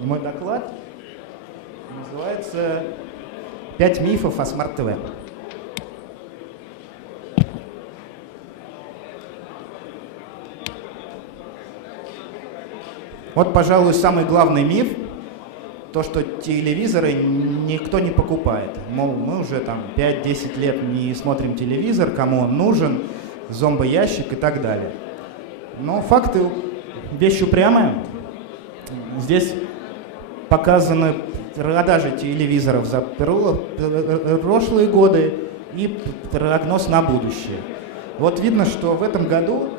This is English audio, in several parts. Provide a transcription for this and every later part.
Мой доклад называется «5 мифов о смарт-ТВ». Вот, пожалуй, самый главный миф, то, что телевизоры никто не покупает. Мол, мы уже там 5-10 лет не смотрим телевизор, кому он нужен, зомбоящик и так далее. Но факты вещь упрямая. Здесь показаны продажи телевизоров за прошлые годы и прогноз на будущее. Вот видно, что в этом году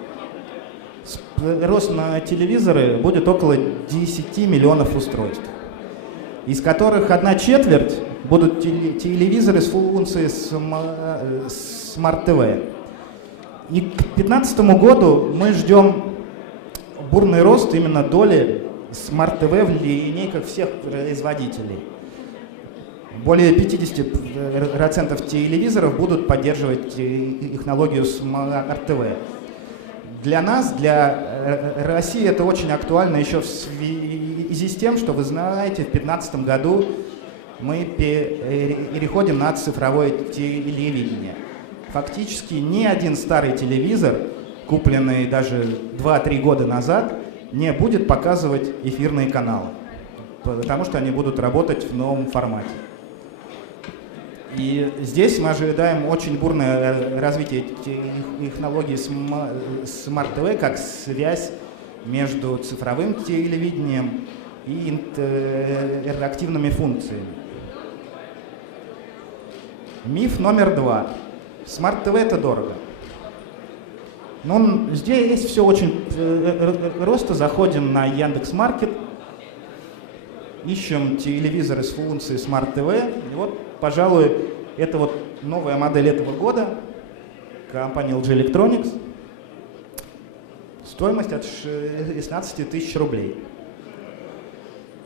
рост на телевизоры будет около 10 миллионов устройств, из которых 1/4 будут телевизоры с функцией смарт-ТВ. И к 2015 году мы ждем бурный рост именно доли смарт-ТВ в линейках всех производителей. Более 50% телевизоров будут поддерживать технологию смарт-ТВ. Для нас, для России это очень актуально еще в связи с тем, что, вы знаете, в 2015 году мы переходим на цифровое телевидение. Фактически ни один старый телевизор, купленный даже 2-3 года назад, не будет показывать эфирные каналы, потому что они будут работать в новом формате. И здесь мы ожидаем очень бурное развитие технологий смарт-ТВ как связь между цифровым телевидением и интерактивными функциями. Миф номер 2. Смарт-ТВ это дорого. Ну, здесь все очень просто. Заходим на Яндекс.Маркет, ищем телевизоры с функцией смарт-ТВ. И вот, пожалуй, это вот новая модель этого года, компания LG Electronics. Стоимость от 16 тысяч рублей.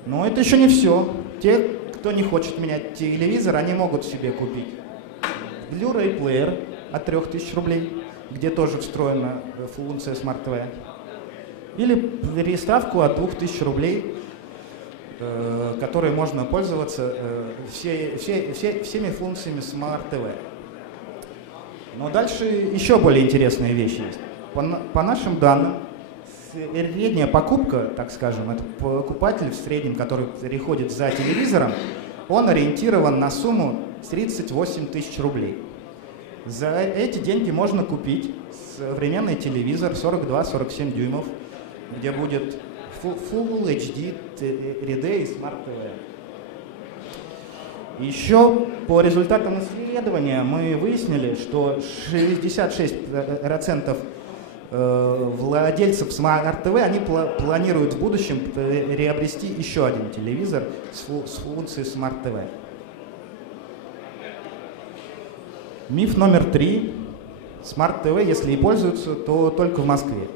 Но это еще не все. Те, кто не хочет менять телевизор, они могут себе купить Blu-ray плеер от 3000 рублей, где тоже встроена функция смарт-ТВ. Или приставку от 2000 рублей, которой можно пользоваться всеми функциями смарт-ТВ. Но дальше еще более интересные вещи есть. По нашим данным, средняя покупка, так скажем, это покупатель в среднем, который переходит за телевизором, он ориентирован на сумму 38 тысяч рублей. За эти деньги можно купить современный телевизор 42-47 дюймов, где будет Full HD, 3D и Smart TV. Еще по результатам исследования мы выяснили, что 66% владельцев Smart TV они планируют в будущем приобрести еще один телевизор с функцией Smart TV. Миф номер 3. Smart TV, если и пользуются, то только в Москве.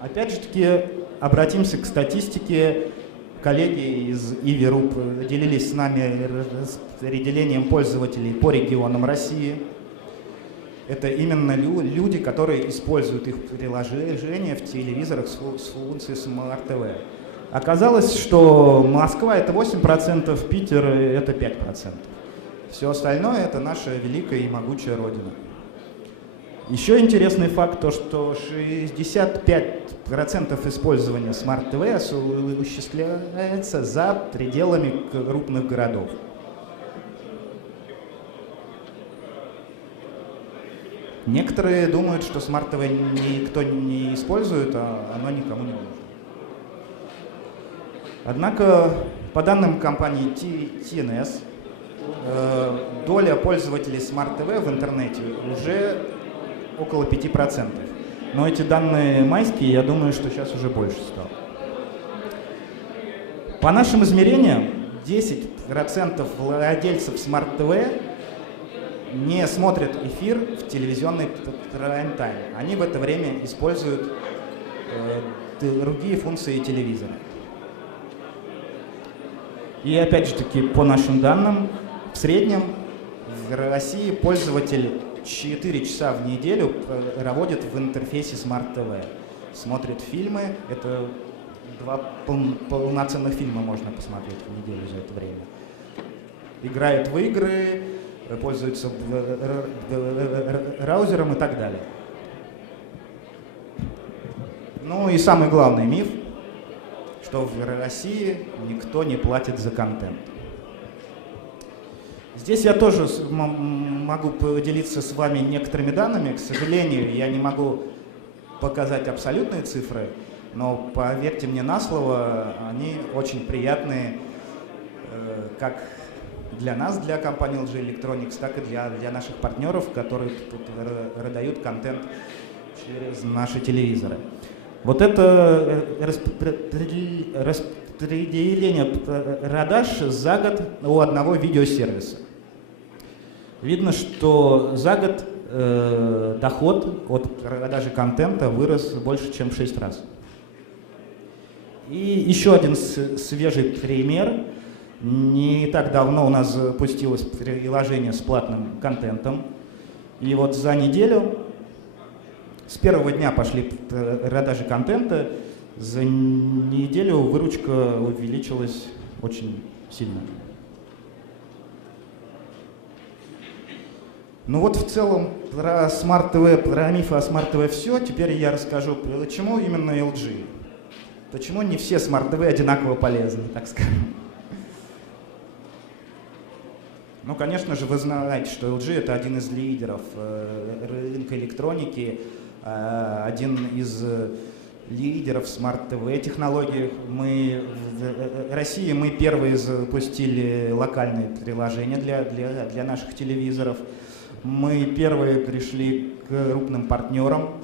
Опять же таки, обратимся к статистике. Коллеги из ИВИ.ру поделились с нами распределением пользователей по регионам России. Это именно люди, которые используют их приложения в телевизорах с функцией Smart TV. Оказалось, что Москва — это 8%, Питер — это 5%. Все остальное — это наша великая и могучая Родина. Еще интересный факт, то, что 65% использования Smart TV осуществляется за пределами крупных городов. Некоторые думают, что Smart TV никто не использует, а оно никому не нужно. Однако, по данным компании TNS, доля пользователей Smart TV в интернете уже около 5%. Но эти данные майские, я думаю, что сейчас уже больше стало. По нашим измерениям, 10% владельцев Smart TV не смотрят эфир в телевизионный прайм-тайм. Они в это время используют другие функции телевизора. И опять же таки, по нашим данным, в среднем в России пользователь 4 часа в неделю проводит в интерфейсе Smart TV. Смотрит фильмы, это 2 полноценных фильма можно посмотреть в неделю за это время. Играет в игры, пользуется браузером и так далее. Ну и самый главный миф, что в России никто не платит за контент. Здесь я тоже могу поделиться с вами некоторыми данными. К сожалению, я не могу показать абсолютные цифры, но поверьте мне на слово, они очень приятные, как для нас, для компании LG Electronics, так и для наших партнеров, которые продают контент через наши телевизоры. Вот это распределение продаж за год у одного видеосервиса. Видно, что за год доход от продажи контента вырос больше, чем в 6 раз. И еще один свежий пример. Не так давно у нас запустилось приложение с платным контентом. И вот за неделю, с первого дня пошли продажи контента, за неделю выручка увеличилась очень сильно. Ну вот в целом про Smart TV, про мифы о Smart TV все. Теперь я расскажу, почему именно LG. Почему не все Smart TV одинаково полезны, так скажем. Ну, конечно же, вы знаете, что LG это один из лидеров рынка электроники, один из лидеров Smart TV технологий. В России мы первые запустили локальные приложения для наших телевизоров. Мы первые пришли к крупным партнерам.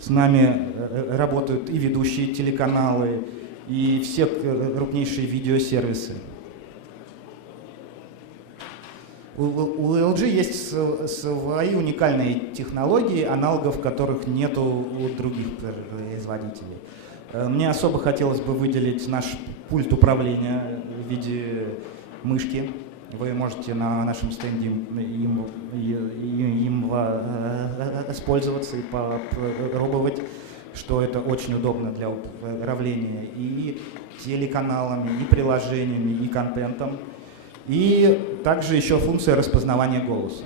С нами работают и ведущие телеканалы, и все крупнейшие видеосервисы. У LG есть свои уникальные технологии, аналогов которых нет у других производителей. Мне особо хотелось бы выделить наш пульт управления в виде мышки. Вы можете на нашем стенде им воспользоваться и попробовать, что это очень удобно для управления и телеканалами, и приложениями, и контентом. И также еще функция распознавания голоса.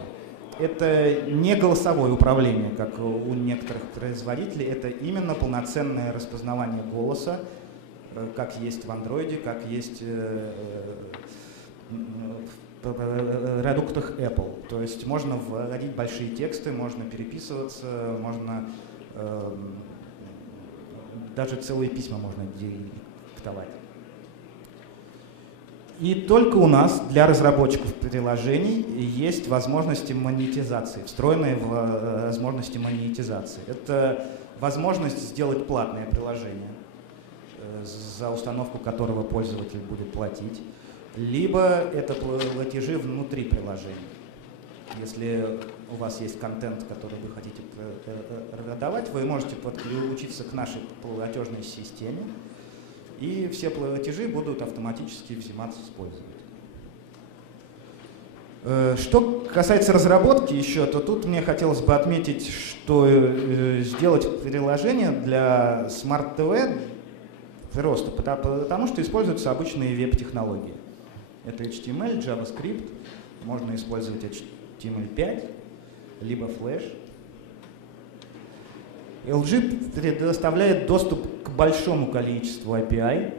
Это не голосовое управление, как у некоторых производителей, это именно полноценное распознавание голоса, как есть в Android, как есть в продуктах Apple. То есть можно вводить большие тексты, можно переписываться, можно даже целые письма можно диктовать. И только у нас для разработчиков приложений есть возможности монетизации, встроенные возможности монетизации. Это возможность сделать платное приложение, за установку которого пользователь будет платить, либо это платежи внутри приложения. Если у вас есть контент, который вы хотите продавать, вы можете подключиться к нашей платежной системе, и все платежи будут автоматически взиматься с пользователя. Что касается разработки еще, то тут мне хотелось бы отметить, что сделать приложение для Smart TV просто, потому что используются обычные веб-технологии. Это HTML, JavaScript, можно использовать HTML5, либо Flash. LG предоставляет доступ к большому количеству API,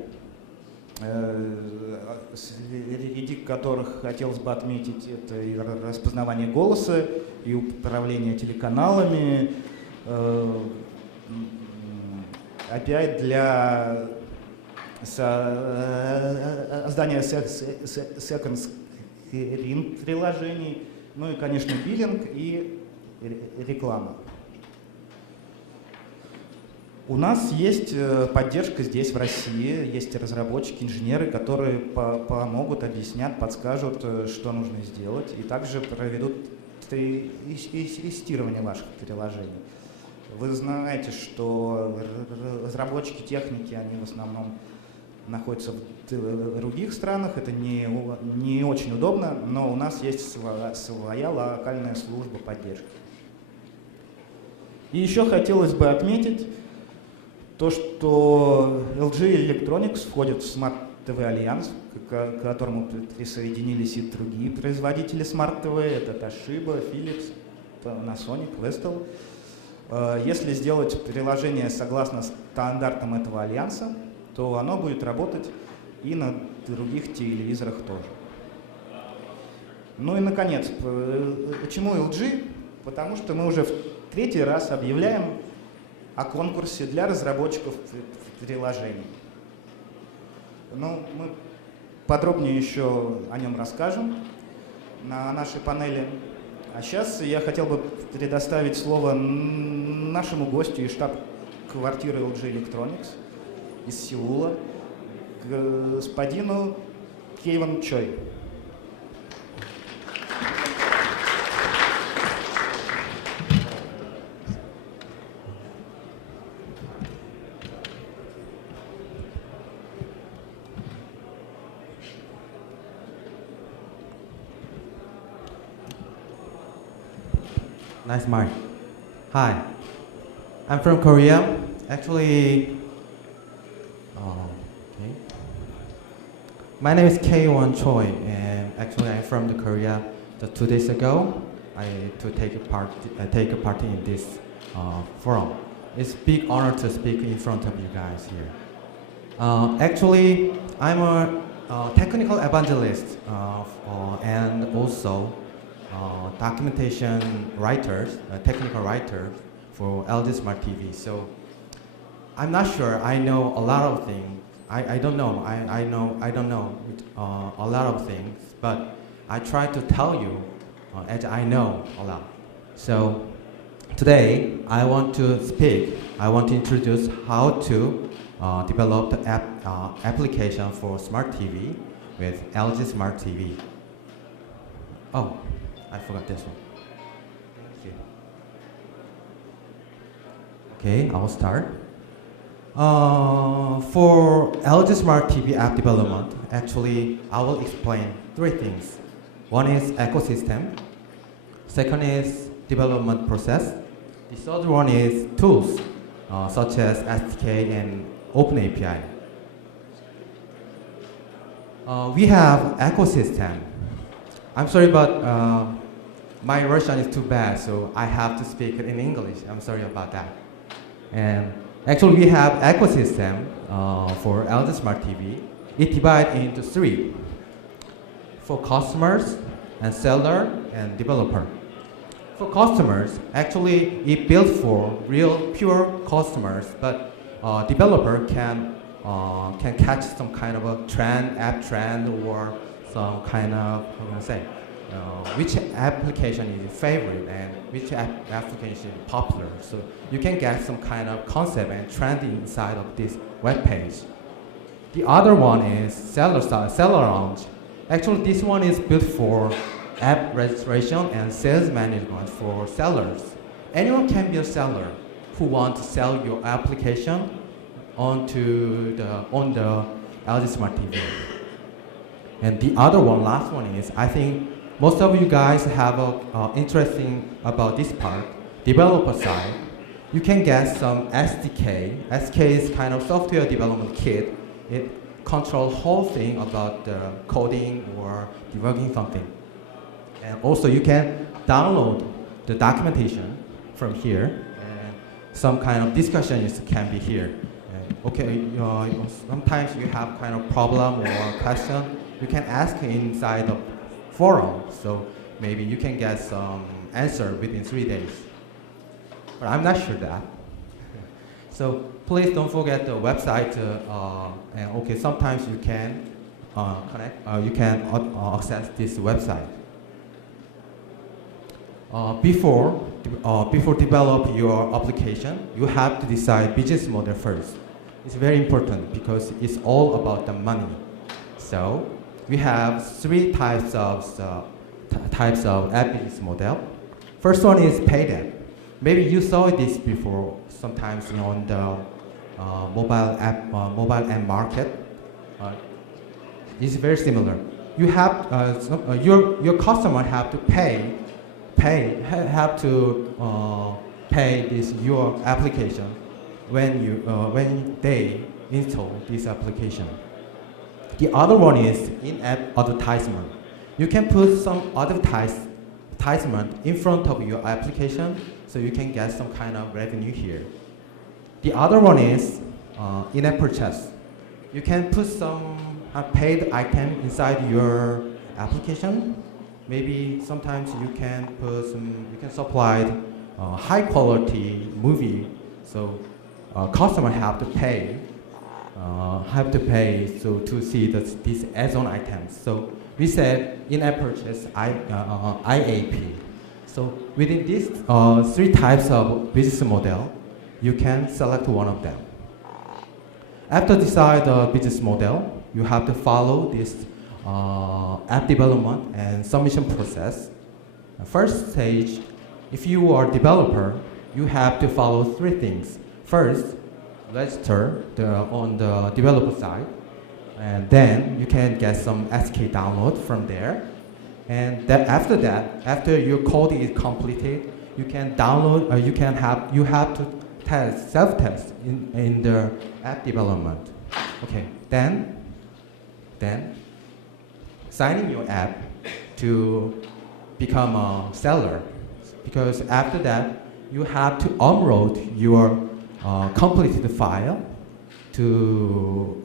среди которых хотелось бы отметить это и распознавание голоса, и управление телеканалами, API для создания second screen приложений, ну и, конечно, биллинг и реклама. У нас есть поддержка здесь, в России, есть разработчики, инженеры, которые помогут, объяснят, подскажут, что нужно сделать, и также проведут тестирование ваших приложений. Вы знаете, что разработчики техники, они в основном находятся в других странах, это не очень удобно, но у нас есть своя локальная служба поддержки. И еще хотелось бы отметить то, что LG Electronics входит в Smart TV Альянс, к которому присоединились и другие производители Smart TV, это Toshiba, Philips, Panasonic, Vestel. Если сделать приложение согласно стандартам этого альянса, то оно будет работать и на других телевизорах тоже. Ну и наконец, почему LG? Потому что мы уже в третий раз объявляем о конкурсе для разработчиков приложений. Ну, мы подробнее еще о нем расскажем на нашей панели. А сейчас я хотел бы предоставить слово нашему гостю из штаб-квартиры LG Electronics из Сеула, господину Kaywon Choi. Nice mic. Hi, I'm from Korea. Actually, okay. My name is Kaywon Choi, and actually I'm from the Korea. Just 2 days ago, I take a part in this forum. It's a big honor to speak in front of you guys here. Actually, I'm a technical evangelist and also documentation writers, technical writer for LG Smart TV. So I'm not sure. I know a lot of things. I don't know. I don't know a lot of things. But I try to tell you as I know a lot. So today I want to speak. I want to introduce how to develop the application for Smart TV with LG Smart TV. Oh. I forgot this one. Okay, I'll start. For LG Smart TV app development, actually, I will explain 3 things. One is ecosystem. Second is development process. The third one is tools, such as SDK and OpenAPI. We have ecosystem. I'm sorry, but my Russian is too bad, so I have to speak it in English. I'm sorry about that. And actually, we have ecosystem for LG Smart TV. It divides into 3: for customers, and seller, and developer. For customers, actually, it built for real, pure customers, but developer can catch some kind of a trend, app trend, or some kind of, how can I say, which application is favorite and which application is popular. So you can get some kind of concept and trend inside of this web page. The other one is seller launch. Actually, this one is built for app registration and sales management for sellers. Anyone can be a seller who want to sell your application on the LG Smart TV. And the other one, last one is, I think most of you guys have interesting about this part, developer side. You can get some SDK. SDK is kind of software development kit. It controls whole thing about the coding or debugging something. And also you can download the documentation from here, and some kind of discussions can be here. And okay, sometimes you have kind of problem or question, you can ask inside the forum, so maybe you can get some answer within 3 days. But I'm not sure that. So please don't forget the website. And okay, sometimes you can access this website. Before develop your application, you have to decide business model first. It's very important because it's all about the money. So we have 3 types of app business model. First one is paid app. Maybe you saw this before sometimes on the mobile app market. It's very similar. You have your customer have to pay this your application when they install this application. The other one is in-app advertisement. You can put some advertisement in front of your application, so you can get some kind of revenue here. The other one is in-app purchase. You can put some paid item inside your application. Maybe sometimes you can supply high quality movie, so customer have to pay to see these add-on items. So we said in-app purchase IAP. So within these three types of business model, you can select one of them. After decide the business model, you have to follow this app development and submission process. First stage, if you are a developer, you have to follow three things. First, register on the developer side, and then you can get some SK download from there. And after that, after your code is completed, you can download. You have to self-test in the app development. Okay, then signing your app to become a seller, because after that you have to upload your completed file to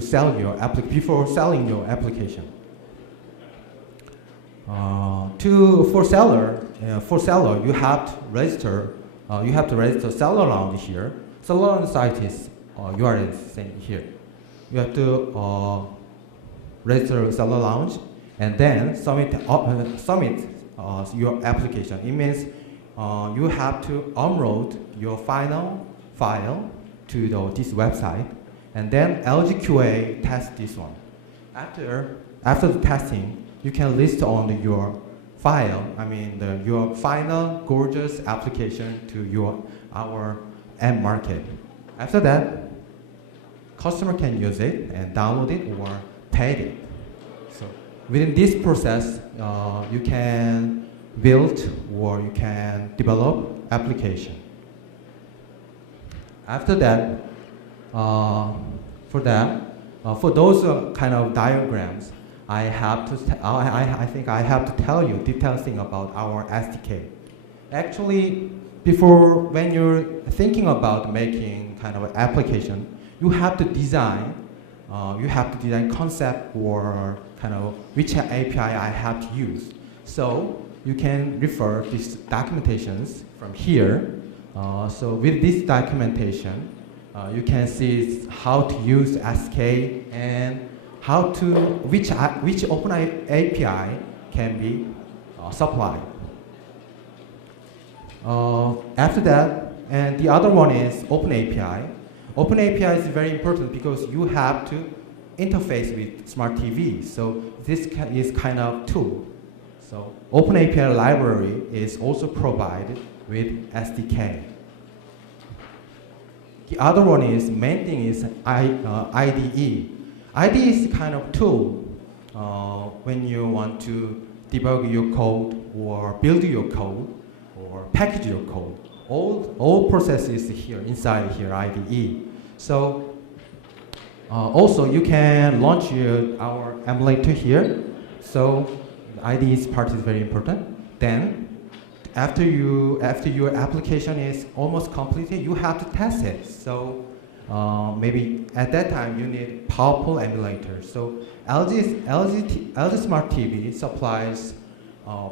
sell your before selling your application. For seller, you have to register. You have to register seller lounge here. Seller lounge site is URL is same here. You have to register seller lounge and then submit your application. It means you have to upload your final file to this website, and then LGQA test this one. After the testing, you can list on your file, your final gorgeous application to our end market. After that, customer can use it and download it or pay it. So within this process, you can build or you can develop application. After that, for those kind of diagrams, I think I have to tell you detailed thing about our SDK. Actually, when you're thinking about making kind of an application, you have to design concept or kind of which API I have to use. So you can refer these documentations from here. So with this documentation, you can see how to use SK and which open API can be supplied. After that, and the other one is Open API. Open API is very important because you have to interface with smart TV. So this is kind of tool. So Open API library is also provided with SDK. The other one is, main thing is IDE. IDE is kind of tool when you want to debug your code or build your code or package your code. All processes here inside here IDE. So also you can launch our emulator here. So the IDE's part is very important. Then after your application is almost completed, you have to test it. So maybe at that time you need powerful emulator. So LG Smart TV supplies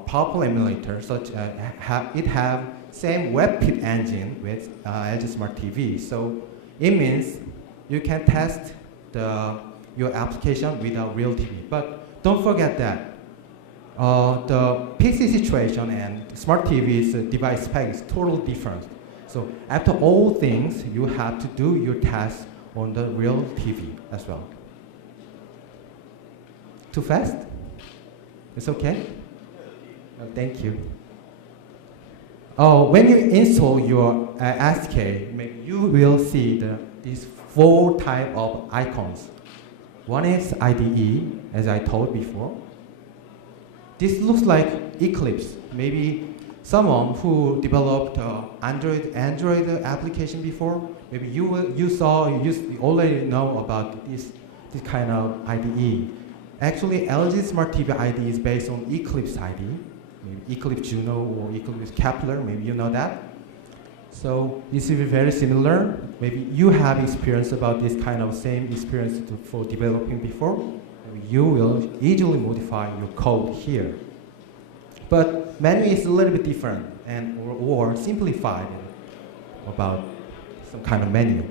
powerful emulator, such it have same WebKit engine with LG Smart TV. So it means you can test your application with a real TV. But don't forget that the PC situation and smart TV's device spec is totally different. So after all things, you have to do your test on the real TV as well. Too fast? It's okay? Thank you. When you install your SDK, you will see these 4 types of icons. One is IDE, as I told before. This looks like Eclipse. Maybe someone who developed Android application before, maybe you already know about this kind of IDE. Actually, LG Smart TV IDE is based on Eclipse IDE, maybe Eclipse Juno or Eclipse Kepler, maybe you know that. So this is very similar. Maybe you have experience about this kind of same experience for developing before. Maybe you will easily modify your code here. But menu is a little bit different and or simplified about some kind of menu.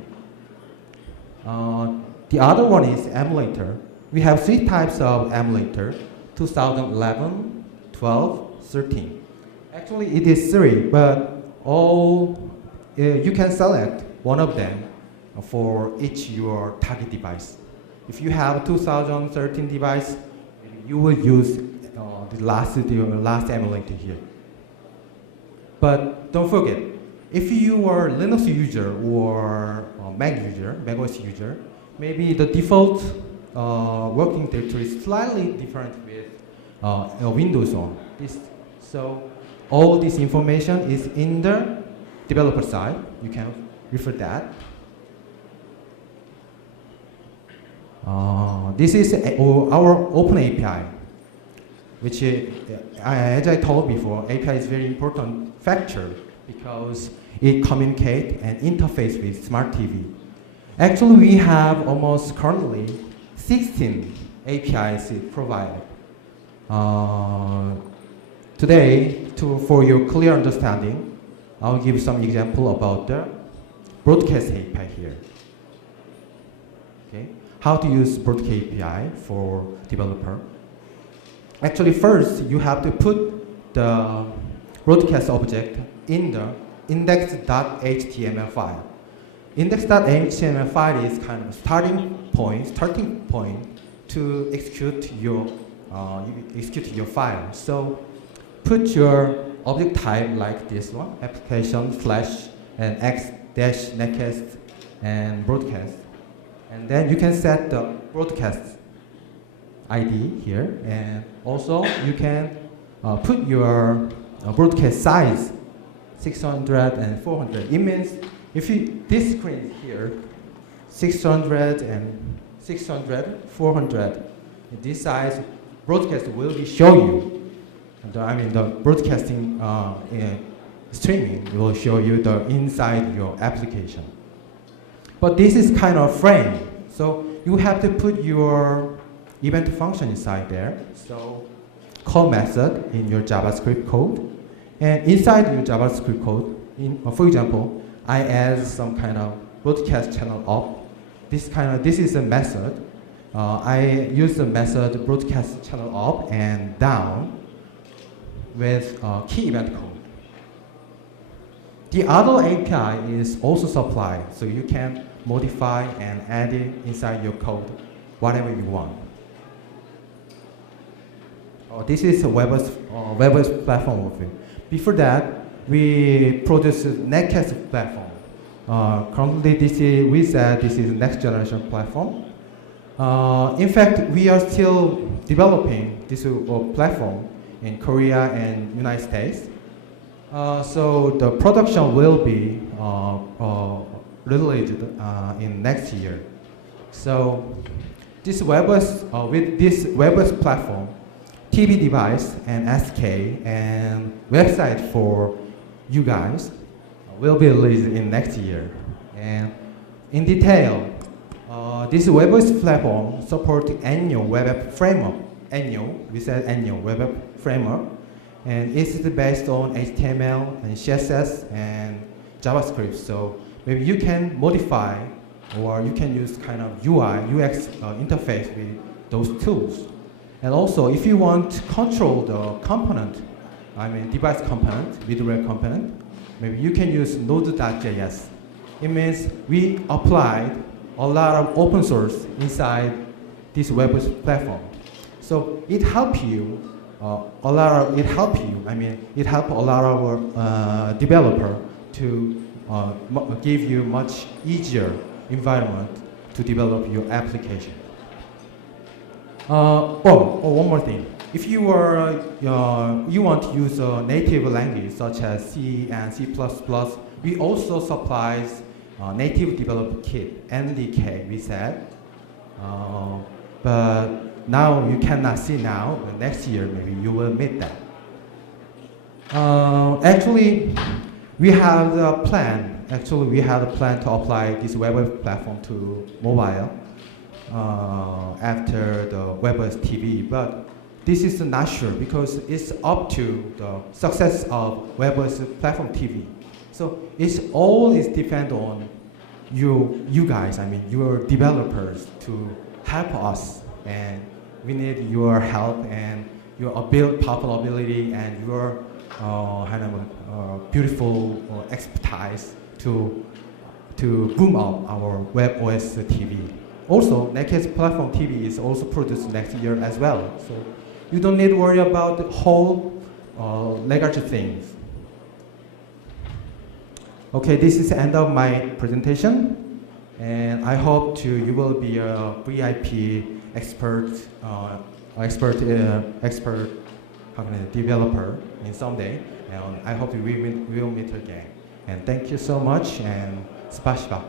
The other one is emulator. We have 3 types of emulator: 2011, 12, 13. Actually, it is 3, but you can select one of them for each your target device. If you have a 2013 device, you will use the last emulator here. But don't forget, if you are Linux user or Mac user, macOS user, maybe the default working directory is slightly different with Windows on. So all this information is in the developer side. You can refer that. This is our open API, which, as I told before, API is very important factor because it communicates and interface with smart TV. Actually, we have almost currently 16 APIs provided. Today, for your clear understanding, I'll give some example about the broadcast API here. Okay, how to use broadcast API for developer. Actually, first you have to put the broadcast object in the index.html file. Index.html file is kind of a starting point to execute your file. So put your object type like this one, application / and x-next and broadcast. And then you can set the broadcast ID here, and also you can put your broadcast size 600 and 400. It means if this screen here, 600 and 600, 400, this size broadcast will be show you. The broadcasting streaming will show you the inside your application. But this is kind of frame, so you have to put your event function inside there. So call method in your JavaScript code, and inside your JavaScript code, for example, I add some kind of broadcast channel up. This is a method. I use the method broadcast channel up and down with key event code. The other API is also supplied, so you can modify and add it inside your code, whatever you want. This is a web-based platform of it. Before that, we produced a Netcast platform. Currently, we said this is a next generation platform. In fact, we are still developing this platform in Korea and United States. So the production will be released in next year. So this with this web-based platform, TV device and SK and website for you guys will be released in next year. And in detail, this web-based platform supports annual web app framework. We said annual web app framework, and it's based on HTML and CSS and JavaScript. So maybe you can modify, or you can use kind of UI, UX interface with those tools. And also, if you want to control the component, device component, middleware component, maybe you can use Node.js. It means we applied a lot of open source inside this web platform. So it helps you it helps a lot of developer to give you much easier environment to develop your application. One more thing. if you you want to use a native language such as C and C++, we also supplies native developed kit, NDK, we said. But now you cannot see now. Next year maybe you will meet that. Actually, we have the plan. Actually, we have a plan to apply this web platform to mobile after the WebOS TV. But this is not sure because it's up to the success of WebOS platform TV. So it's always depend on you guys. I mean, your developers to help us, and we need your help and your powerful ability and your beautiful expertise to boom up our WebOS TV. Also, Naked's platform TV is also produced next year as well. So you don't need to worry about the whole legacy things. Okay, this is the end of my presentation, and I hope you will be a VIP expert developer in someday, and I hope we will meet again. And thank you so much, and spasiba.